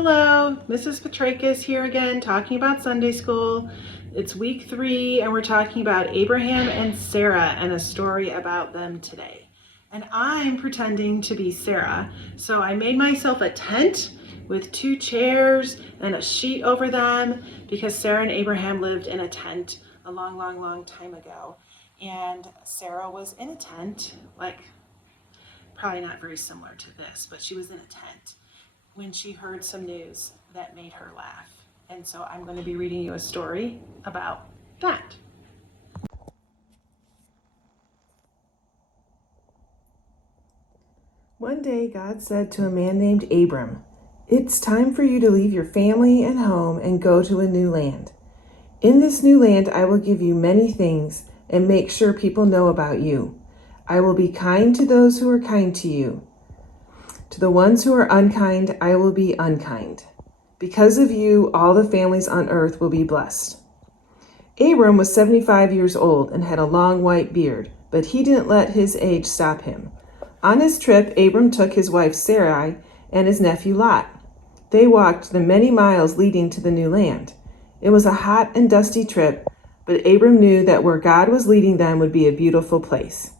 Hello, Mrs. Petrakis here again talking about Sunday school. It's week 3 and we're talking about Abraham and Sarah and a story about them today. And I'm pretending to be Sarah. So I made myself a tent with 2 chairs and a sheet over them because Sarah and Abraham lived in a tent a long time ago. And Sarah was in a tent, like probably not very similar to this, but she was in a tent when she heard some news that made her laugh. And so I'm going to be reading you a story about that. One day God said to a man named Abram, "It's time for you to leave your family and home and go to a new land. In this new land I will give you many things and make sure people know about you. I will be kind to those who are kind to you. To the ones who are unkind, I will be unkind. Because of you, all the families on earth will be blessed." Abram was 75 years old and had a long white beard, but he didn't let his age stop him. On his trip, Abram took his wife Sarai and his nephew Lot. They walked the many miles leading to the new land. It was a hot and dusty trip, but Abram knew that where God was leading them would be a beautiful place.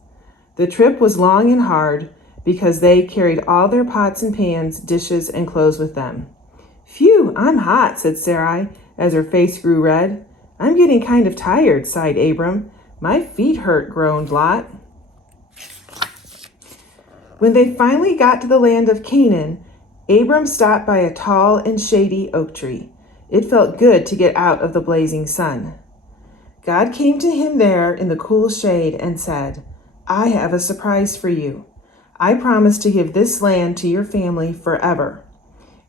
The trip was long and hard, because they carried all their pots and pans, dishes, and clothes with them. "Phew, I'm hot," said Sarai, as her face grew red. "I'm getting kind of tired," sighed Abram. "My feet hurt," groaned Lot. When they finally got to the land of Canaan, Abram stopped by a tall and shady oak tree. It felt good to get out of the blazing sun. God came to him there in the cool shade and said, "I have a surprise for you. I promise to give this land to your family forever."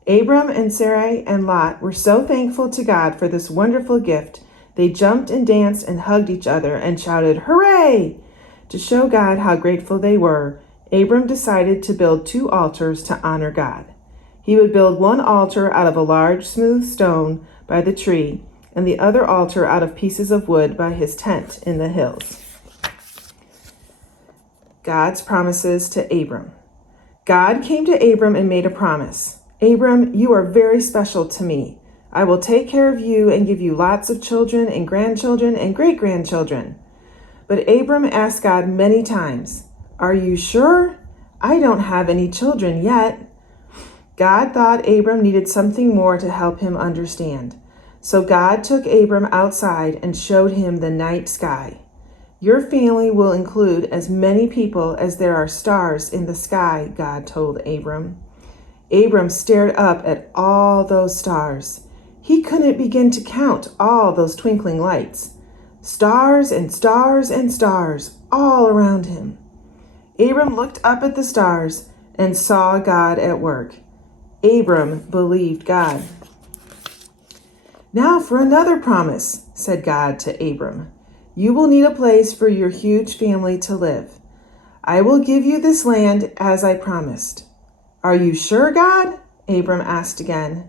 Abram and Sarai and Lot were so thankful to God for this wonderful gift, they jumped and danced and hugged each other and shouted, "Hooray!" To show God how grateful they were, Abram decided to build 2 altars to honor God. He would build one altar out of a large smooth stone by the tree and the other altar out of pieces of wood by his tent in the hills. God's promises to Abram. God came to Abram and made a promise. "Abram, you are very special to me. I will take care of you and give you lots of children and grandchildren and great-grandchildren." But Abram asked God many times, "Are you sure? I don't have any children yet." God thought Abram needed something more to help him understand. So God took Abram outside and showed him the night sky. "Your family will include as many people as there are stars in the sky," God told Abram. Abram stared up at all those stars. He couldn't begin to count all those twinkling lights. Stars and stars and stars all around him. Abram looked up at the stars and saw God at work. Abram believed God. "Now for another promise," said God to Abram. "You will need a place for your huge family to live. I will give you this land as I promised." "Are you sure, God?" Abram asked again.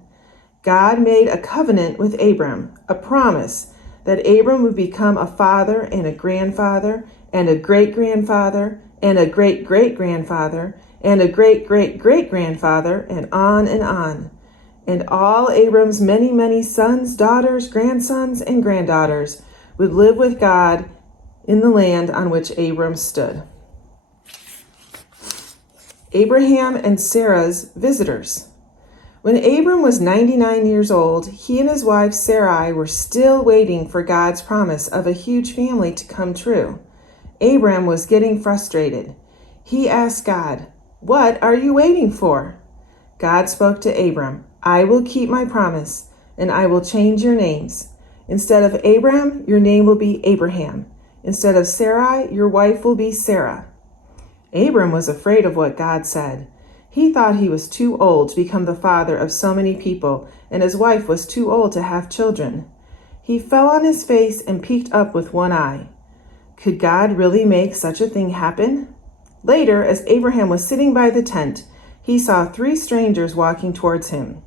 God made a covenant with Abram, a promise that Abram would become a father and a grandfather and a great-grandfather and a great-great-grandfather and a great-great-great-grandfather and on and on. And all Abram's many sons, daughters, grandsons, and granddaughters would live with God in the land on which Abram stood. Abraham and Sarah's visitors. When Abram was 99 years old, he and his wife Sarai were still waiting for God's promise of a huge family to come true. Abram was getting frustrated. He asked God, "What are you waiting for?" God spoke to Abram, "I will keep my promise, and I will change your names. Instead of Abram, your name will be Abraham. Instead of Sarai, your wife will be Sarah." Abram was afraid of what God said. He thought he was too old to become the father of so many people, and his wife was too old to have children. He fell on his face and peeked up with one eye. Could God really make such a thing happen? Later, as Abraham was sitting by the tent, he saw 3 strangers walking towards him.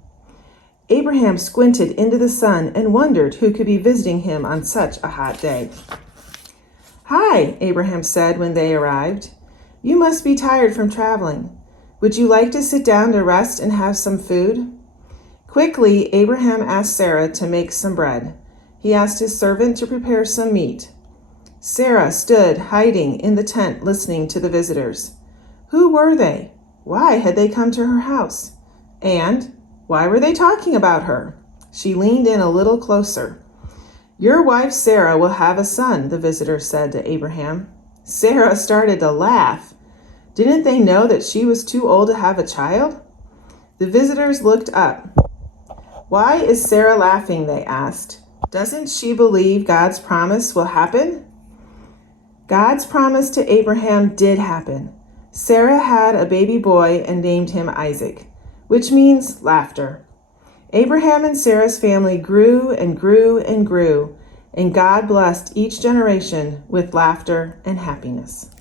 Abraham squinted into the sun and wondered who could be visiting him on such a hot day. "Hi," Abraham said when they arrived. "You must be tired from traveling. Would you like to sit down to rest and have some food?" Quickly, Abraham asked Sarah to make some bread. He asked his servant to prepare some meat. Sarah stood hiding in the tent listening to the visitors. Who were they? Why had they come to her house? And why were they talking about her? She leaned in a little closer. Your wife Sarah will have a son, the visitor said to Abraham. Sarah started to laugh. Didn't they know that she was too old to have a child? The visitors looked up. Why is Sarah laughing? They asked. Doesn't she believe God's promise will happen? God's promise to Abraham did happen. Sarah had a baby boy and named him Isaac, which means laughter. Abraham and Sarah's family grew and grew and grew, and God blessed each generation with laughter and happiness.